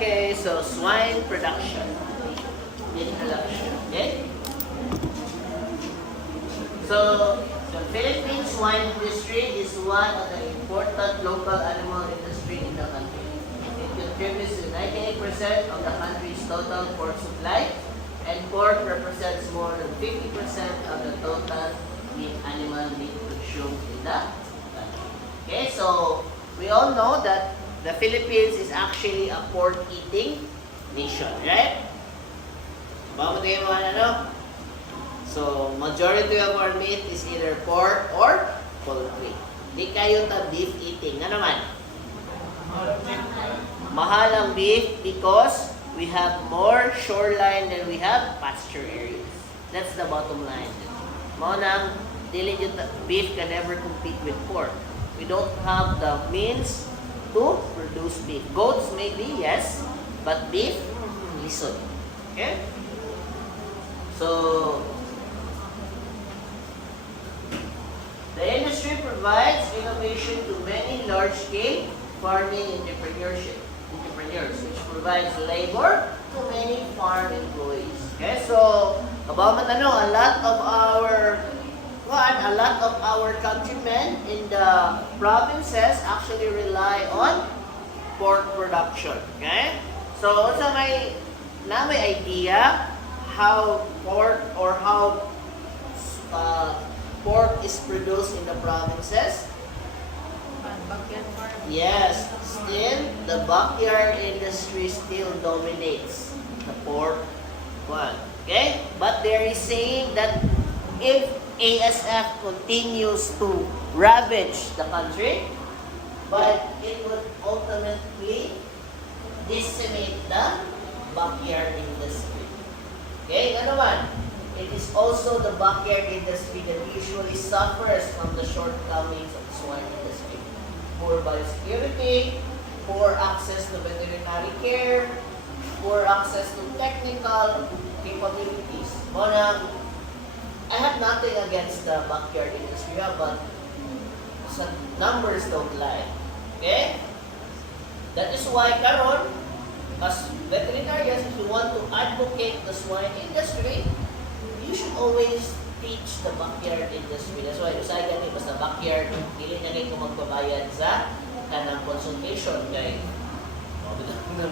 Okay, so swine production. Okay? So, the Philippine swine industry is one of the important local animal industry in the country. It contributes to 98% of the country's total pork supply, and pork represents more than 50% of the total animal meat consumed in the country. Okay, so we all know that the Philippines is actually a pork-eating nation, right? Bago tayo mga ano? So, majority of our meat is either pork or poultry. Di kayo ta beef eating. Na naman? Mahal ang beef because we have more shoreline than we have pasture areas. That's the bottom line. Mao nang dili yung beef can never compete with pork. We don't have the means to produce beef. Goats maybe, yes, but beef, lisod. Okay? So, the industry provides innovation to many large-scale farming entrepreneurs, which provides labor to many farm employees. Okay, so about matanong, a lot of our countrymen in the provinces actually rely on pork production. Okay, so also may idea how pork or how pork is produced in the provinces? Backyard farm. Yes, still the backyard industry still dominates the pork one. Okay? But there is saying that if ASF continues to ravage the country, but it would ultimately decimate the backyard industry. Okay? Ano man? It is also the backyard industry that usually suffers from the shortcomings of the swine industry. Poor biosecurity, poor access to veterinary care, poor access to technical capabilities. I have nothing against the backyard industry, but some numbers don't lie. Okay? That is why, karon, as veterinarians, if you want to advocate the swine industry, you should always teach the backyard industry. That's why, usay gani basta backyard, dili na kayo magbabayad sa kanang consultation kay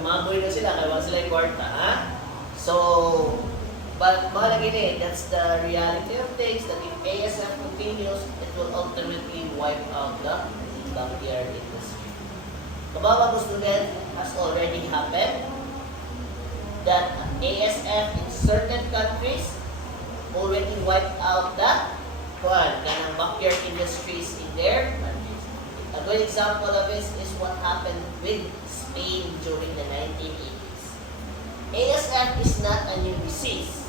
magoy na sila, kaya sila yung kwarta, ha? So, but mahal gini, that's the reality of things, that if ASF continues, it will ultimately wipe out the backyard industry. Kabawa po student, has already happened that ASF in certain countries already wiped out the backyard industries in their countries. A good example of this is what happened with Spain during the 1980s. ASF is not a new disease.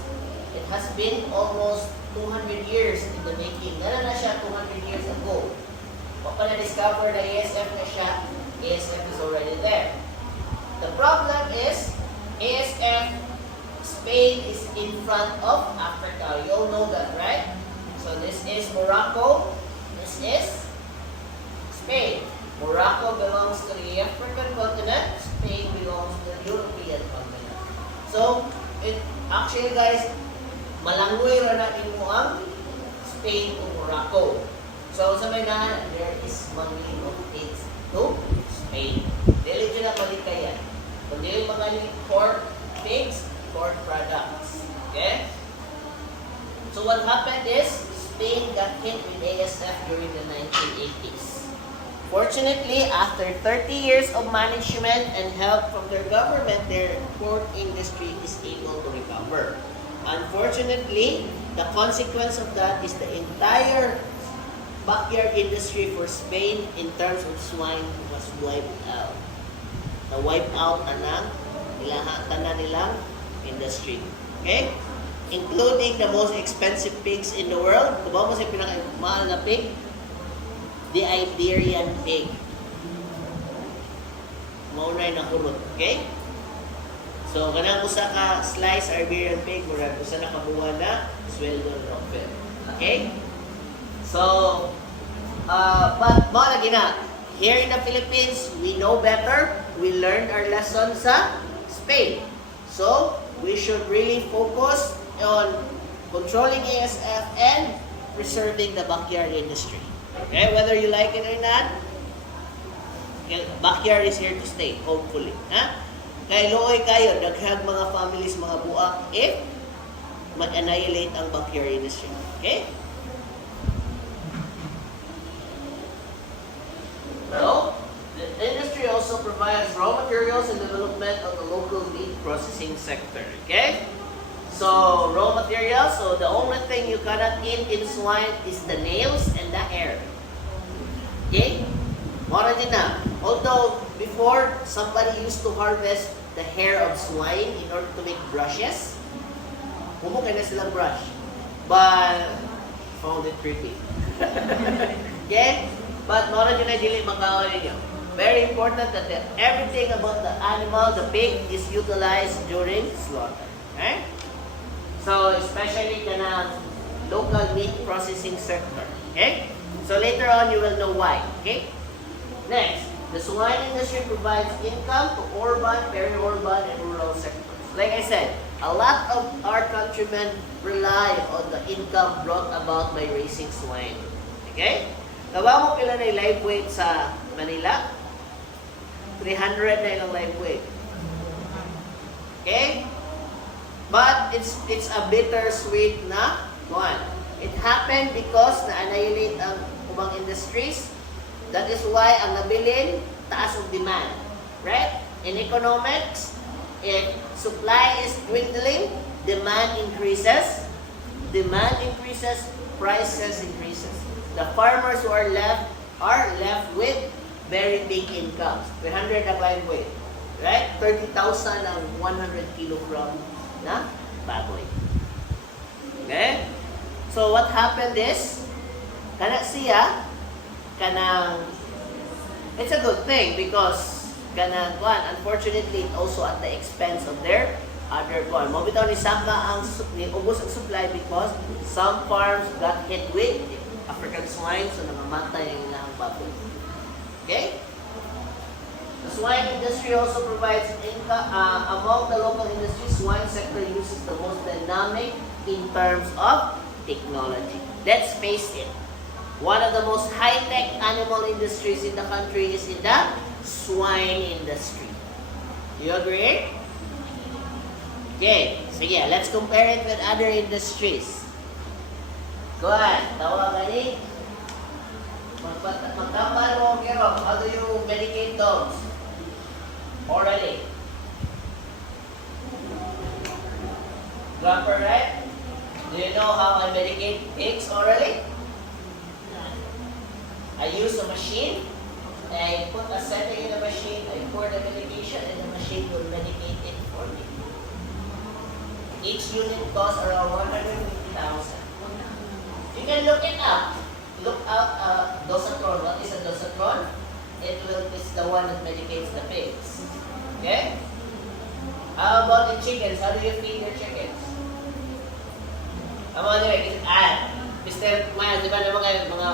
It has been almost 200 years in the making. Nana na siya 200 years ago. Kapag na-discover na ASF na siya, ASF is already there. The problem is, ASF, Spain is in front of Africa. You all know that, right? So this is Morocco. This is Spain. Morocco belongs to the African continent. Spain belongs to the European continent. So, actually guys, malangoy ra na mo ang Spain o Morocco. So, sa may na, there is mangling of pigs to Spain. Dili dyan na malikayan. Kundi yung mga pork, pigs, pork products. Okay? So what happened is, Spain got hit with ASF during the 1980s. Fortunately, after 30 years of management and help from their government, their pork industry is able to recover. Unfortunately, the consequence of that is the entire backyard industry for Spain in terms of swine was wiped out. Na-wipe out tanan nilang industry. Okay? Including the most expensive pigs in the world. Diba mo sa pinaka-mahal na pig? The Iberian pig. Maunay na kurot. Okay? So, kanang usa ka slice Iberian pig, murag usa na kabuhan na sweldo ng Rockwell. Okay? So, but mga lagi na, here in the Philippines, we know better. We learned our lesson sa fail. So, we should really focus on controlling ASF and preserving the backyard industry. Okay, whether you like it or not, backyard is here to stay, hopefully. Ha? Kaya looy kayo, daghang mga families, mga buak, if mag-annihilate ang backyard industry. Okay? So, the industry also provides raw materials and development of the local meat processing sector. Okay? So, raw materials, so the only thing you cannot eat in swine is the nails and the hair. Okay? Mora din na. Although, before, somebody used to harvest the hair of swine in order to make brushes. Humukay na silang brush. But, found it creepy. Okay? But, mora din na dili makaon ninyo. Very important that everything about the animal, the pig, is utilized during slaughter. Okay? So, especially the local meat processing sector. Okay? So, later on, you will know why. Okay? Next, the swine industry provides income to urban, peri-urban, and rural sectors. Like I said, a lot of our countrymen rely on the income brought about by raising swine. Okay? Tawa mo pila na yung live weight sa Manila? 300 na ilang live weight. Okay? But it's a bittersweet na one. It happened because na-annihilate ang umang industries. That is why ang nabilin, taas ang demand. Right? In economics, if supply is dwindling, demand increases. Demand increases, prices increases. The farmers who are left with very big incomes. 300 na live weight. Right? 30,000 ang 100 kilogram na baboy. Okay? So what happened is, kana siya, it's a good thing because unfortunately, it also at the expense of their other one. Mabitaw ni Saka ang ubos ang supply because some farms got hit with African swine, so namamatay ang ilang baboy. Okay? The swine industry also provides income. Among the local industries, swine sector uses the most dynamic in terms of technology. Let's face it. One of the most high-tech animal industries in the country is in the swine industry. You agree? Okay. So yeah, let's compare it with other industries. Go ahead. Tawa gani. Magkambal mo, Kero. How do you medicate dogs? Orally. Grandpa, right? Do you know how I medicate pigs orally? I use a machine. I put a setting in the machine. I pour the medication, and the machine will medicate it for me. Each unit costs around 150,000. You can look it up. Look out dosatron. What is a dosatron? It's the one that medicates the pigs. Okay? How about the chickens? How do you feed your chickens? Mr. Miles, di ba naman kayo mga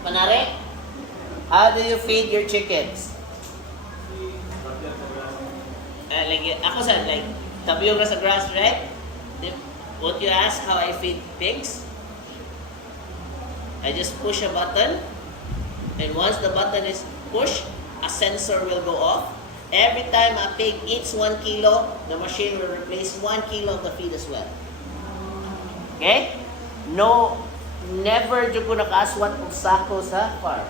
panare? How do you feed your chickens? Tapiyog na sa grass, right? What you ask how I feed pigs? I just push a button, and once the button is pushed, a sensor will go off. Every time a pig eats 1 kilo, the machine will replace 1 kilo of the feed as well. Okay? No, never dyan ko nakaswat og sako sa farm.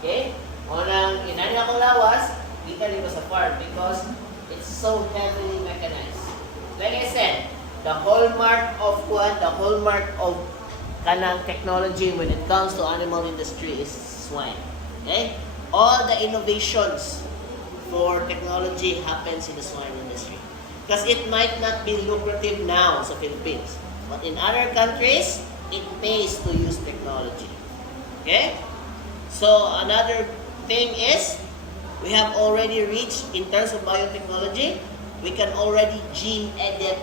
Okay? Unang inani akong lawas, di ka dito sa farm because it's so heavily mechanized. Like I said, the hallmark of kanang technology when it comes to animal industry is swine. Okay? All the innovations for technology happens in the swine industry. Because it might not be lucrative now sa Philippines. But in other countries, it pays to use technology. Okay? So another thing is, we have already reached, in terms of biotechnology, we can already gene edit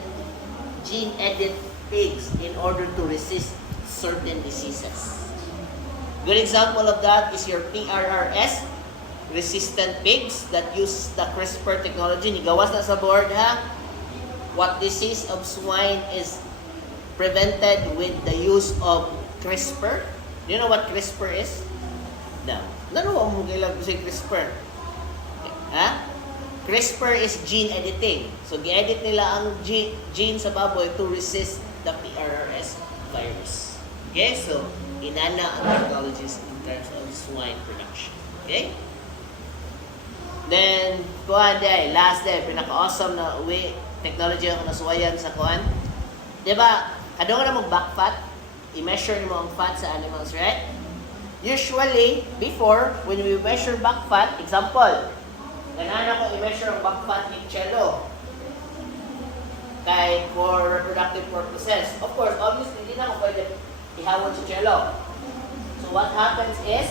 pigs in order to resist certain diseases. Good example of that is your PRRS, resistant pigs that use the CRISPR technology. Nigawas na sa board ha. What disease of swine is prevented with the use of CRISPR? Do you know what CRISPR is? No. Ano mo kailang si CRISPR? Ha? CRISPR is gene editing. So, gi-edit nila ang gene sa baboy to resist the PRRS virus. Okay? So, inana ang technologies in terms of swine production. Okay? Then, kuhan day, last day, pinaka-awesome na technology ang nasuwayan sa kuhan. Diba, kadong na mong back fat, i-measure mo ang fat sa animals, right? Usually, before, when we measure back fat, example, ganaan ako i-measure ang back fat ni Cello kay for reproductive purposes. Of course, obviously, hindi na ako pwede ihawon si Cello. So what happens is,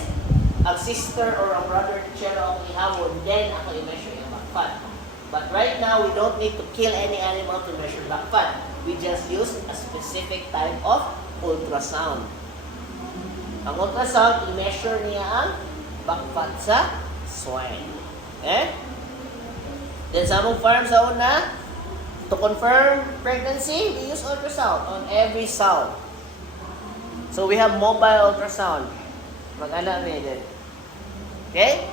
ang sister or ang brother ni Cello ang ihawon, then ako i-measure yung back fat. But right now, we don't need to kill any animal to measure back fat. We just use a specific type of ultrasound. Ang ultrasound, i-measure niya ang back fat sa swine. Okay? Then sa among farm sa una, to confirm pregnancy, we use ultrasound on every sow. So we have mobile ultrasound. Mag-ana rin din. Okay?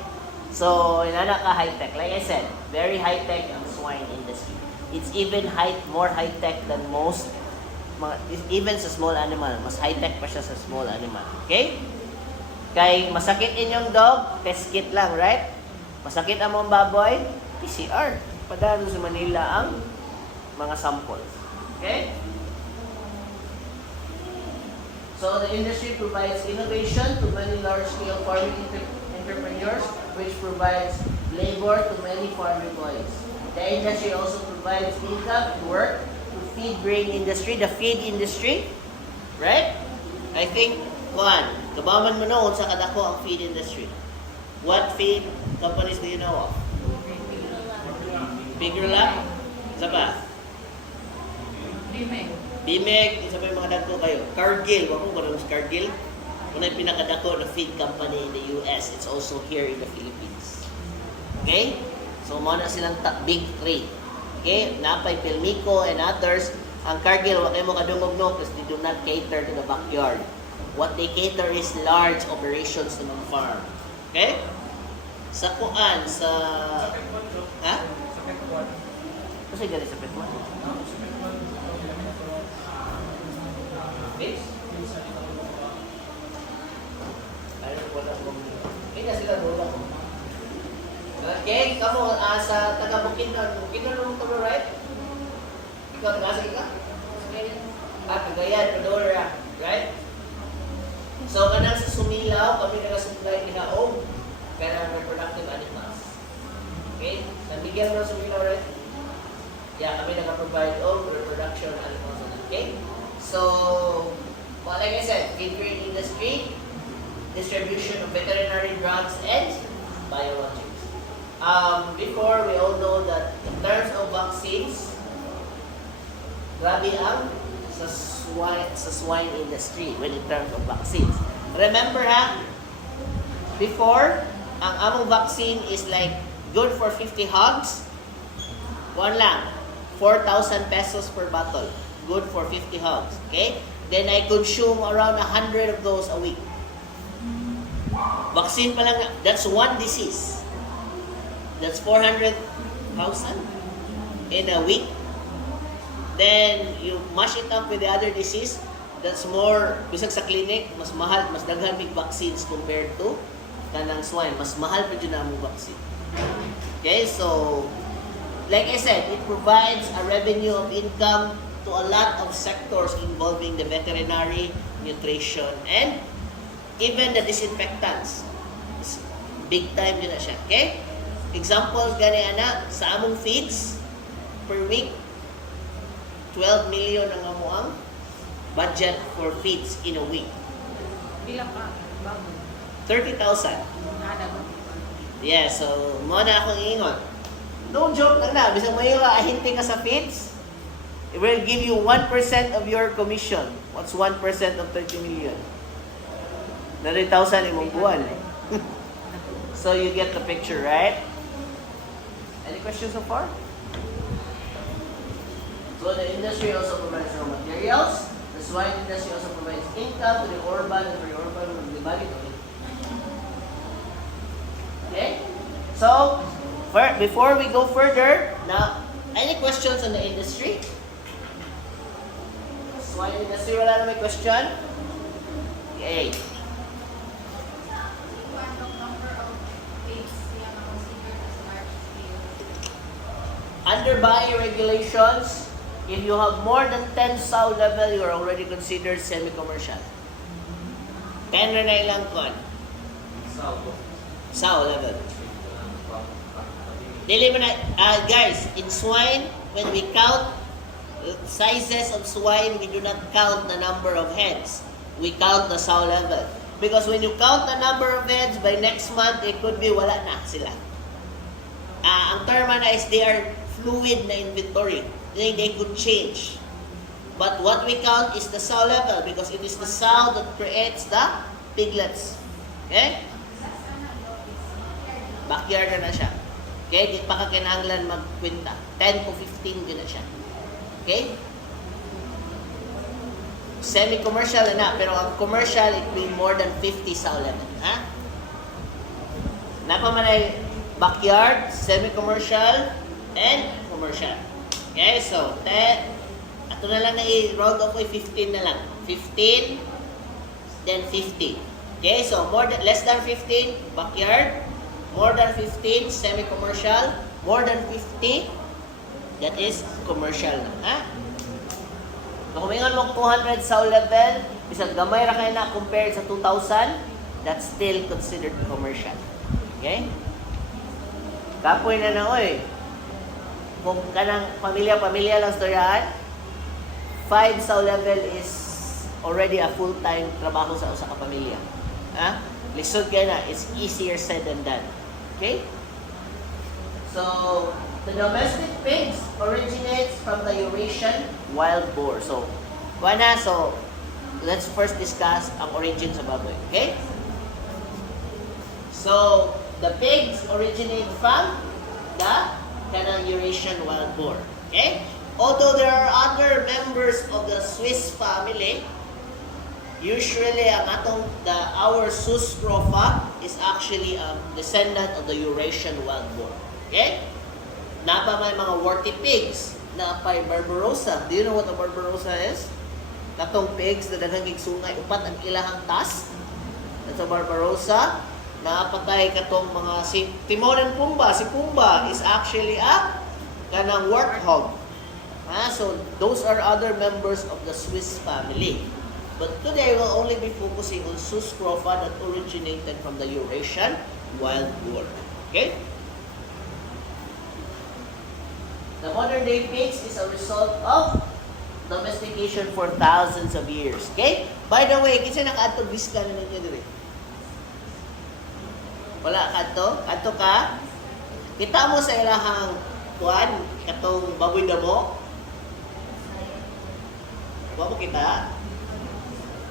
So, inana ka high-tech. Like I said, very high-tech ang swine industry. It's even more high-tech than most, even sa small animal. Mas high-tech pa siya sa small animal. Okay? Kay masakit inyong dog, test kit lang, right? Masakit ang mga baboy, PCR. Padalo sa Manila ang mga samples. Okay? So, the industry provides innovation to many large-scale farming entrepreneurs, which provides labor to many farm employees. The industry also provides income and work to feed grain industry, the feed industry, right? I think, Juan, kabaman mo noon sa kadako ang feed industry. What feed companies do you know of? Bigger Lab? Isa pa? Bimeg, isa pa yung mga dagko kayo. Cargill, wako ba naman si Cargill? Kung yung pinakadako na feed company in the US, it's also here in the Philippines. Okay? So, muna silang big three. Okay? Napay Pilmico and others. Ang Cargill, wak kayo mo kadungog no because they do not cater to the backyard. What they cater is large operations ng mga farm. Okay? Sa kuan, sa... Ha? Kasi gani sa Petwan. Fish? Ayun, wala ko. Kaya sila doon ako. Okay, kamu sa taga Bukidnon. Bukidnon naman ko, right? Ikaw, taga-asa ka? Cagayan, Padora, right? So, kanang sa Sumilaw, kami nag-supply ni Haog, kanang reproductive animals. Okay? Nabigyan mo ng Sumilaw, right? Yeah, kami nag-provide of reproduction animals. Okay? So, well, like I said, feed grain industry, distribution of veterinary drugs, and biologics. Before, we all know that in terms of vaccines, grabe ang sa swine industry when in terms of vaccines. Remember ha, before, ang among vaccine is like good for 50 hogs. One lang, 4,000 pesos per bottle. Good for 50 hogs. Okay? Then I consume around 100 of those a week. Vaccine pa lang, that's one disease. That's 400,000 in a week. Then, you mash it up with the other disease, that's more, bisag sa clinic, mas mahal, mas daghan big vaccines compared to kanang swine. Mas mahal pa dyan ang vaccine. Okay, so, like I said, it provides a revenue of income to a lot of sectors involving the veterinary, nutrition, and even the disinfectants. Big time din na siya. Okay? Examples gani ana, sa among feeds, per week, 12 million ang amuang budget for feeds in a week. Bilang ka? Bago? 30,000. Nada ba? Yeah, so, muna akong ingon. No joke lang na. Bisang mahira, ahinti ka sa feeds, it will give you 1% of your commission. What's 1% of 30 million? 30,000 imong buwan. So you get the picture, right? Any questions so far? So the industry also provides raw materials. The swine industry also provides income to the urban and pre-urban municipalities. Okay? So, before we go further, now, any questions on the industry? Swine industry, wala na may question? Okay. Under BAI regulations, if you have more than 10 sow level, you are already considered semi-commercial. 10 na ilang kon? Sow level. Dili mo na, guys, in swine, when we count sizes of swine, we do not count the number of heads. We count the sow level. Because when you count the number of heads, by next month, it could be wala na sila. Ang term na is they are fluid na inventory. They could change. But what we count is the sow level because it is the sow that creates the piglets. Okay? Backyard na siya. Okay? Di pa ka kinahanglan magkwenta. 10 to 15 din na siya. Okay? Semi-commercial na, pero ang commercial, it will be more than 50 sow level. Ha? Napamanay backyard, semi-commercial, and commercial. Okay, so, ato na lang na i-round off 15 na lang. 15, then 50. Okay, so less than 15, backyard. More than 15, semi-commercial. More than 50, that is commercial na. Ha? So, kung ingon mo 200 sow level, bisag gamay ra kayo na compared sa 2,000, that's still considered commercial. Okay? Kapoy na oy. Kung kanang pamilya lang storyahan, 5 sow level is already a full-time trabaho sa usa ka pamilya. Ha? Lisod kaya na, it's easier said than done. Okay? So, the domestic pigs originates from the Eurasian wild boar. So, let's first discuss ang origin sa baboy. Okay? So, the pigs originate from the Eurasian wild boar. Okay? Although there are other members of the Swiss family, usually our Sus scrofa is actually a descendant of the Eurasian wild boar. Okay? Napa may mga warty pigs na pay Barbarossa. Do you know what a Barbarossa is? Katong pigs na daghang gigsungay upat ang ilahang tas. That's a Barbarossa. Napatay katong mga si Timon and Pumbaa. Si Pumbaa is actually a kanang warthog. So those are other members of the Swiss family. But today we'll only be focusing on Sus scrofa that originated from the Eurasian wild boar. Okay? The modern day pigs is a result of domestication for thousands of years. Okay? By the way, kinsa nakaadto biska na ninyo dire? Wala kadto? Kadto ka? Kita mo sa ilahang kuan katong baboy damo? Wa mo kita?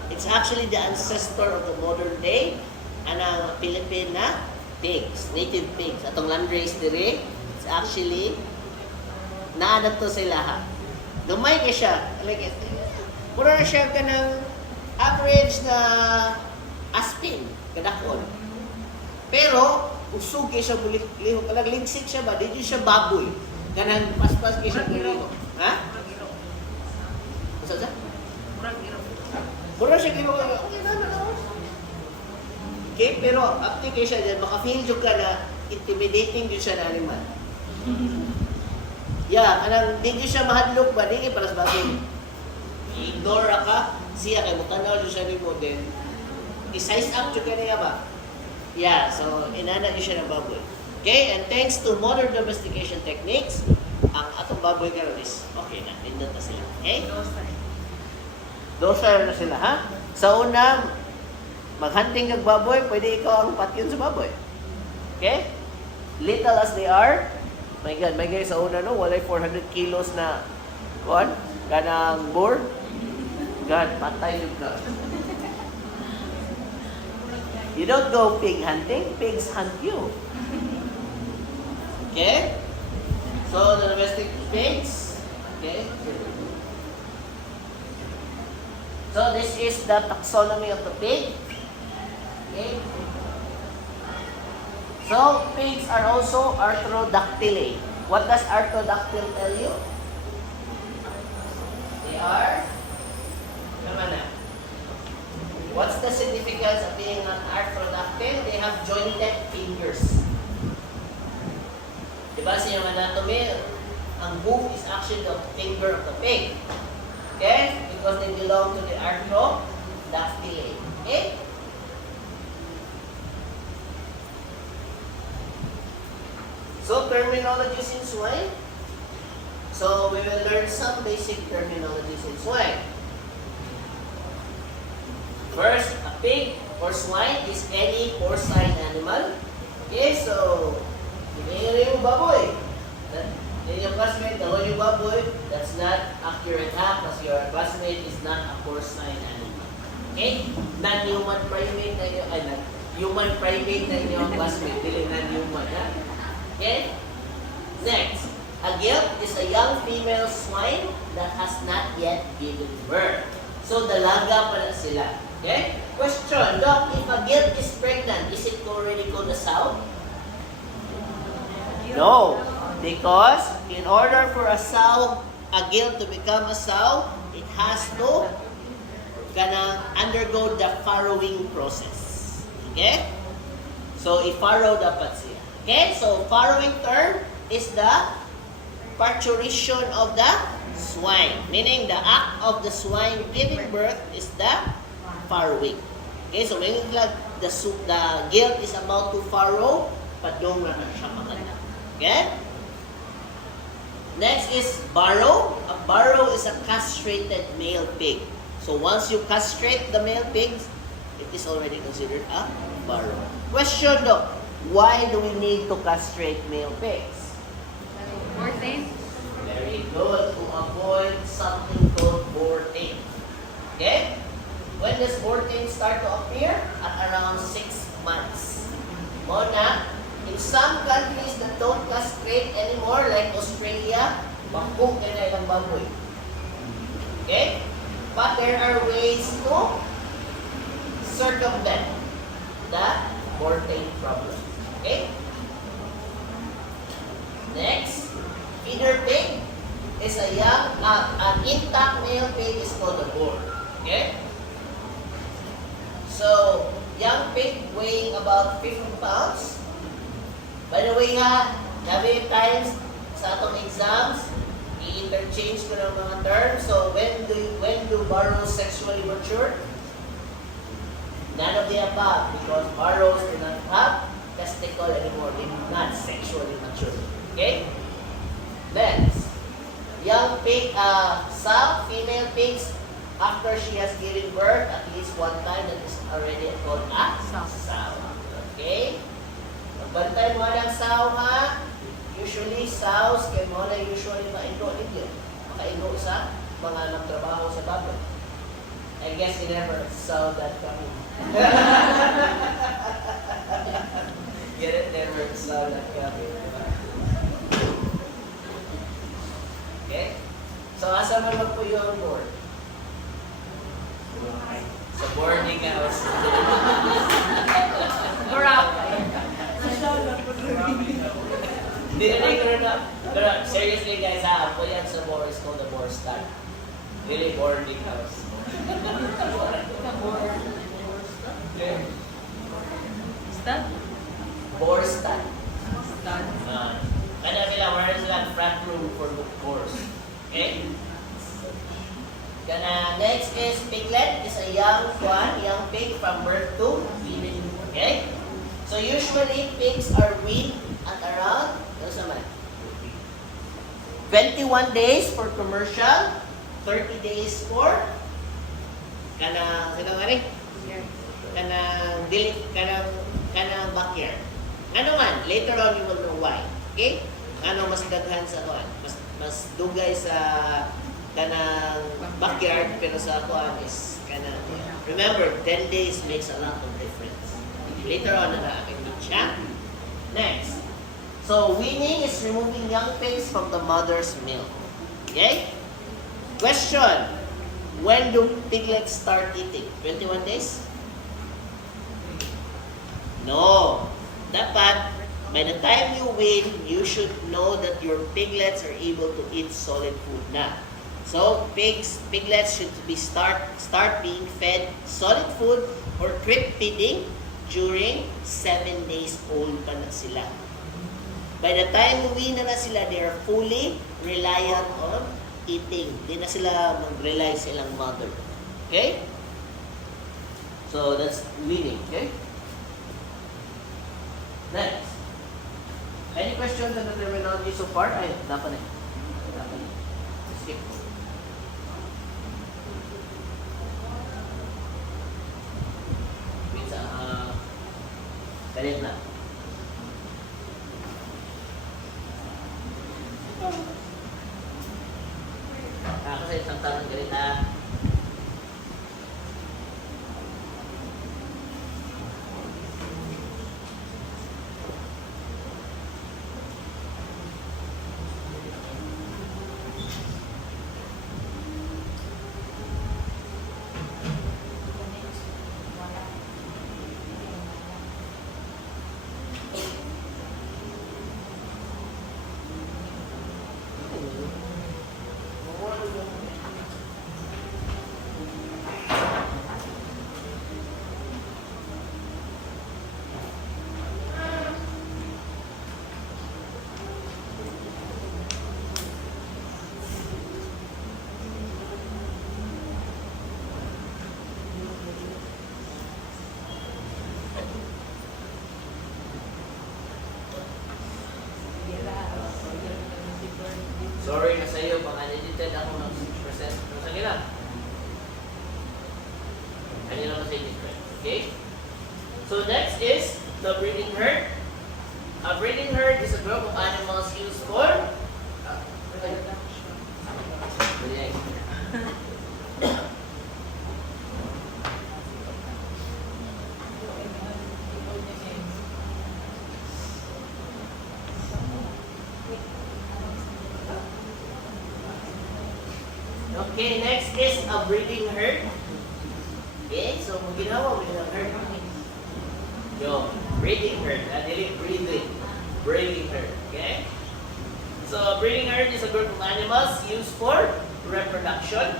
It's actually the ancestor of the modern day anang Philippine na pigs, native pigs. Atong landrace dire, it's actually naanap to sa ilaha. Dumay ka siya. Like, pura na siya ka ng average na aspin, kadakon. Pero, usog kayo siya bulik-lihok. Ligsik siya ba? Di siya baboy. Kanang paspas kayo siya bulik-lihok. Ha? Masa siya? Mura siya gino. Okay, pero after kayo siya dyan, maka-feel nyo ka na intimidating yun siya na animal. Yeah, kanang di nyo siya mahadlok ba? Di para sa baboy. I-ignore ka, siya kayo mukanaw nyo siya ni mo din. I-size up nyo ka niya ba? Yeah, so inana niyo siya ng baboy. Okay, and thanks to modern domestication techniques, ang atong baboy karon is okay na, nindot na sila. Okay? Docile na sila, ha? Sa una, maghunting kag baboy, pwede ikaw ang patyon sa baboy. Okay? Little as they are, my God, may guys sa una no, walay 400 kilos na kuan, kanang boar. God, patay yung ka. You don't go pig hunting, pigs hunt you. Okay? So the domestic pigs, okay? So this is the taxonomy of the pig. Okay? So pigs are also arthrodactyly. What does arthrodactyl tell you? They are, come on now. What's the significance of being an arthrodactyl? They have jointed fingers. Diba sa yung anatomy, ang hoof is actually the finger of the pig. Okay? Because they belong to the arthrodactyl. Okay? So, terminologies in swine. So, we will learn some basic terminologies in swine. First, a pig or swine is any porcine animal. Okay, so, hindi yung baboy. Yung classmate, yung baboy, that's not accurate ha, because your classmate is not a porcine animal. Okay? Non-human primate na yun, human primate na yun yung classmate, dili non-human ha. Okay? Next, a gilt is a young female swine that has not yet given birth. So, dalaga pa na sila. Okay? Question, Doc, if a gilt is pregnant, is it already called a sow? No. Because, in order for a sow, a gilt to become a sow, it has to undergo the farrowing process. Okay? So, i-farrow dapat siya. Okay? So, farrowing term is the parturition of the swine. Meaning, the act of the swine giving birth is the farrowing. Okay? So, meaning like the gilt is about to farrow, padong na siya maganda. Okay? Next is barrow. A barrow is a castrated male pig. So, once you castrate the male pigs, it is already considered a barrow. Question though, why do we need to castrate male pigs? 14. Very good. To avoid something called vortex. Okay? When does vortex start to appear? At around 6 months. Mona, in some countries that don't castrate anymore, like Australia, bangkok na ilang baboy. Okay? But there are ways to circumvent the vortex problem. Okay? Next, feeder pig is a young, an intact male pig is called a boar. Okay? So, young pig weighing about 50 pounds. By the way ha, many times sa atong exams, i-interchange ko ng mga terms. So, when do barrows sexually mature? None of the above, because barrows do not have testicle anymore. They do not sexually mature. Okay? Next, young pig, sow, female pigs, after she has given birth at least one time, that is already called a sow. Okay? Bantay mo ng sow ha. Usually, sows kay mo na usually maigo ninyo. Makaigo sa mga nagtrabaho sa baboy. I guess you never saw that coming. Get it? Never saw that coming. Okay? So, asa man magpuyo ang board? Sa boarding house. Seriously guys, ang puyan sa board is called the board stud. Really boarding house. Stud? Board stud. Stud. Kaya sila, meron silang front room for boars. Okay? Next is piglet, is a young pig from birth to feeding. Okay? So usually pigs are weaned at around 21 days for commercial, 30 days for backyard. Ano man, later on you will know why. Okay? Ano mas daghan sa kuan, mas dugay sa kanang backyard pero sa kuan is kanang remember 10 days makes a lot of difference. Later on na aking teach, ha? Next. So, weaning is removing young pigs from the mother's milk. Okay? Question. When do piglets start eating? 21 days? No. Dapat, by the time you wean, you should know that your piglets are able to eat solid food na. So, piglets should start being fed solid food or drip feeding during 7 days old pa na sila. By the time uwi na sila, they are fully reliant on eating. Di na sila mag-rely sa ilang mother. Okay? So, that's weaning. Okay? Next. Any questions on the terminology so far? Ay, dapat na. Dapat na. Skip. Pizza. Galit na. Kasi isang tanong galit na. Sorry na sa iyo, pag unedited ako ng 6%. Sige lang. Kanina lang sa different. Okay? So next is the breeding herd. A breeding herd is a group of animals used for Okay, next is a breeding herd. Okay, so kung ginawa mo yung herd. Yo, breeding herd. Dili breeding. Breeding herd. Okay? So a breeding herd is a group of animals used for reproduction.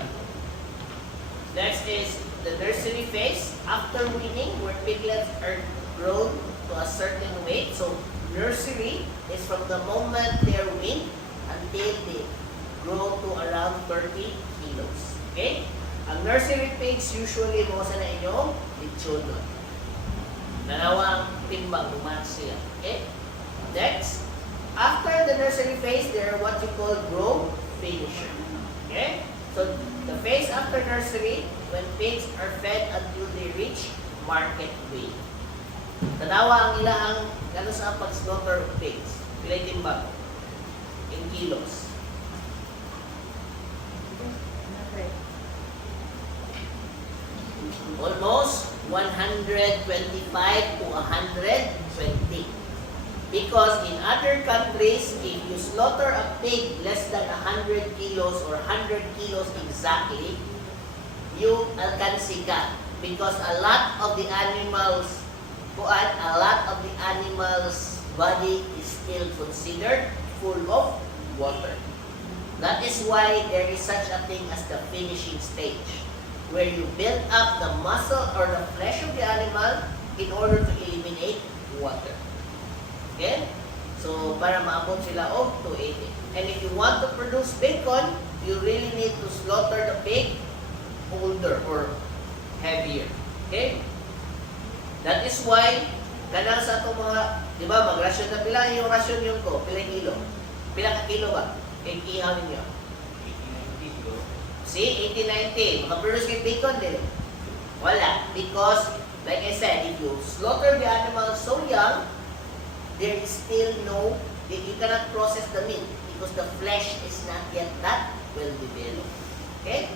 Next is the nursery phase. After weaning, where piglets are grown to a certain weight. So nursery is from the moment they are weaned until they grow to around 30 kilos. Okay? Ang nursery pigs usually mo sa na inyong litsyonon. Nanawa ang timbang, lumatch siya. Okay? Next, after the nursery phase, they are what you call grow finisher. Okay? So, the phase after nursery, when pigs are fed until they reach market weight. Tanawa ang ilang gano'n sa pag-slaughter of pigs. Pilay timbang. In kilos. Almost 125 to 120. Because in other countries, if you slaughter a pig less than 100 kilos or 100 kilos exactly, you alcansi ka. Because a lot of the animals' body is still considered full of water. That is why there is such a thing as the finishing stage, where you build up the muscle or the flesh of the animal in order to eliminate water. Okay? So, para maabot sila of 280. And if you want to produce bacon, you really need to slaughter the pig older or heavier. Okay? That is why, kanang sa itong mga, di ba, mag-ration na pila yung ration yung ko, pila kilo. Pila ka kilo ba? Ihaw ninyo. See, 80-90. Makaproduce kayo bacon din. Wala. Because, like I said, if you slaughter the animal so young, there is still you cannot process the meat because the flesh is not yet that well developed. Okay?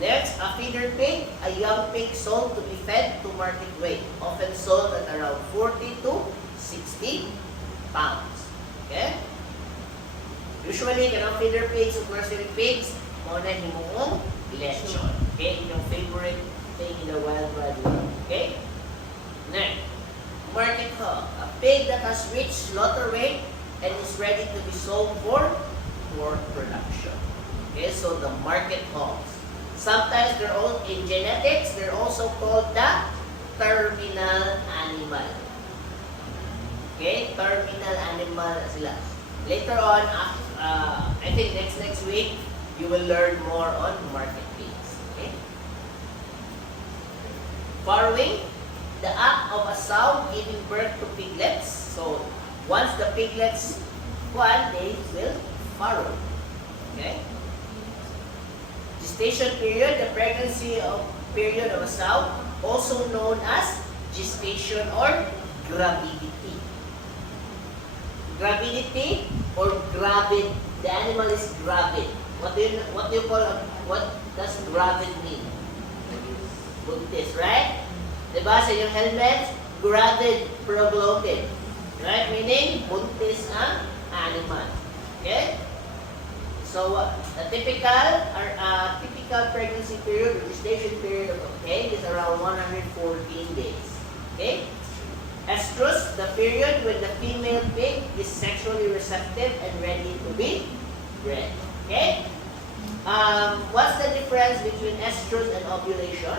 Next, a feeder pig, a young pig sold to be fed to market weight, often sold at around 40 to 60 pounds. Okay? Usually, kanang feeder pigs o nursery pigs, muna himuong lechon. Okay? Yung favorite thing in the wild world. Okay? Next, market hog, a pig that has reached slaughter weight and is ready to be sold for pork production. Okay, so the market hogs. Sometimes they're all in genetics, they're also called the terminal animal. Okay, terminal animal sila. Later on, I think next week, you will learn more on market pigs. Okay? Farrowing, the act of a sow giving birth to piglets. So, once the piglets they will farrow. Okay? Gestation period, the pregnancy period of a sow, also known as gestation or gravidity. Gravidity or gravid, the animal is gravid. What does gravid mean? Buntis, right? Diba sa yung helmet, gravid proglotin. Right? Meaning, buntis ang animal. Okay? So, a typical pregnancy period or gestation period of a pig is around 114 days. Okay? Estrus, the period when the female pig is sexually receptive and ready to be bred. Okay? What's the difference between estrus and ovulation?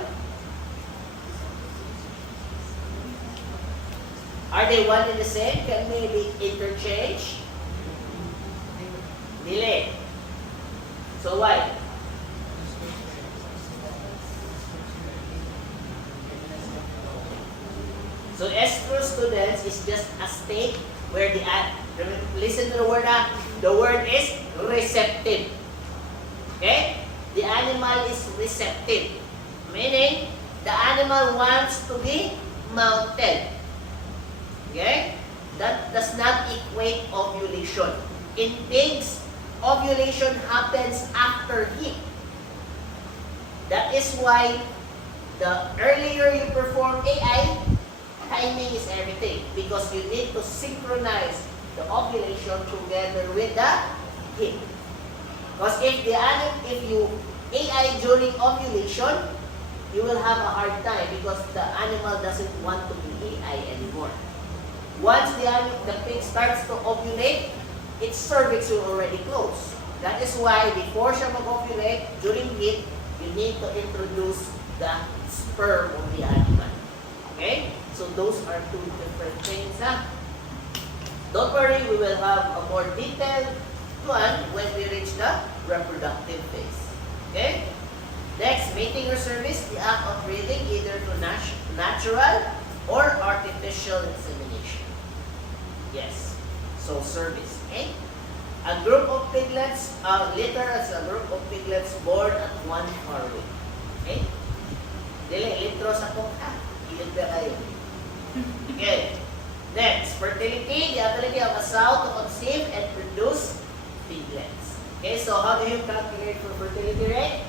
Are they one and the same? Can they be interchanged? Dili. So why? So estrus, students, is just a state where listen to the word. The word is receptive. Okay? The animal is receptive. Meaning, the animal wants to be mounted. Okay? That does not equate ovulation. In pigs, ovulation happens after heat. That is why the earlier you perform AI, timing is everything because you need to synchronize the ovulation together with the heat. Because if you AI during ovulation, you will have a hard time because the animal doesn't want to be AI anymore. Once the pig starts to ovulate, its cervix will already close. That is why before siya mag-ovulate, during heat, you need to introduce the sperm of the animal. Okay? So those are two different things. Don't worry, we will have a more detailed one when we reach the reproductive phase. Okay? Next, mating or service, the act of breeding either through natural or artificial insemination. Yes. So service. Okay? A group of piglets litter as a group of piglets born at one farrowing. Okay? Dili, litro sa kong ilita kayo. Okay. Next, fertility, the ability of a sow to conceive and produce piglets. Okay, so how do you calculate for fertility rate?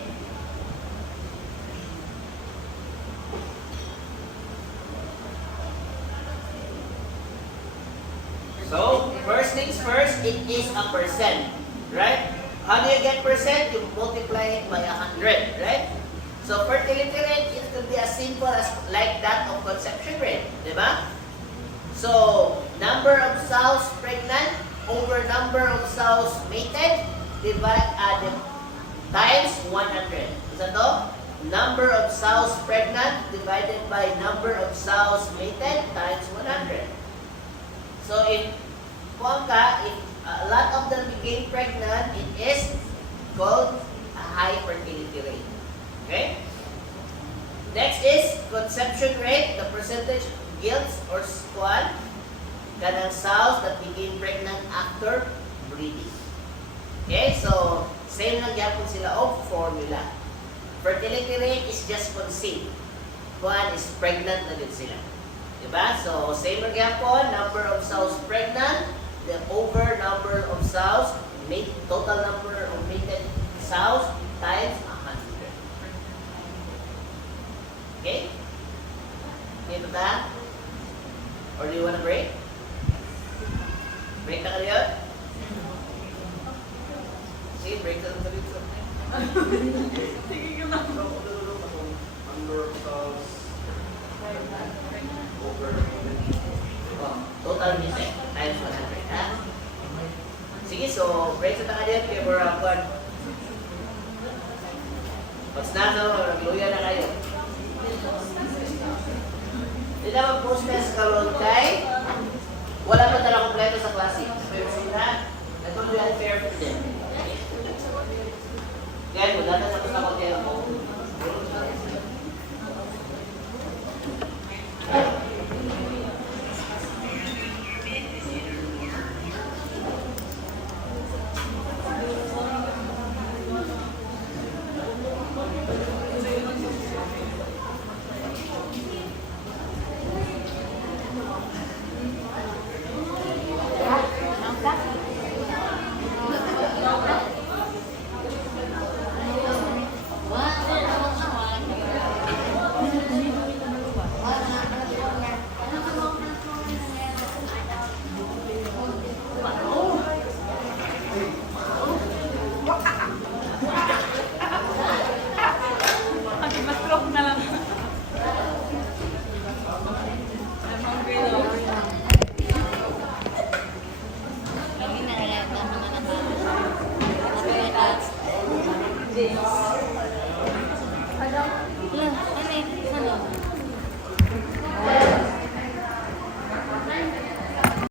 So, first things first, it is a percent, right? How do you get percent? You multiply it by 100, right? So, fertility rate, it could be as simple as like that of conception rate, di ba? So, number of sows pregnant over number of sows mated times 100. Isa to? Number of sows pregnant divided by number of sows mated times 100. So, if a lot of them became pregnant, it is called a high fertility rate. Okay? Next is conception rate, the percentage of gilts or squad kanang sows that became pregnant after breeding. Okay? So, same lang gyapon sila of formula. Fertility rate is just conceived. Kuan is pregnant na din sila. Diba? So, same lang gyapon, number of sows pregnant, the over number of sows, total number of mated sows times 100. na? Or do you want a break? Break na kayo? Sige, break na lang dito. Sige ka lang. Oh, total mistake times 100, ha? Sige, so break sa tangan kaya for one. Pag na, no, nagluya na kayo. Hindi na mag-post na sa karoon kay wala pa tala kompleto sa klase. So yung sila, ito mo yung unfair for them. Kaya mo, data sa gusto ko kayo mo. Okay, mas stroke na lang. I'm hungry now. Lagi na rin ang mga nakakatawa.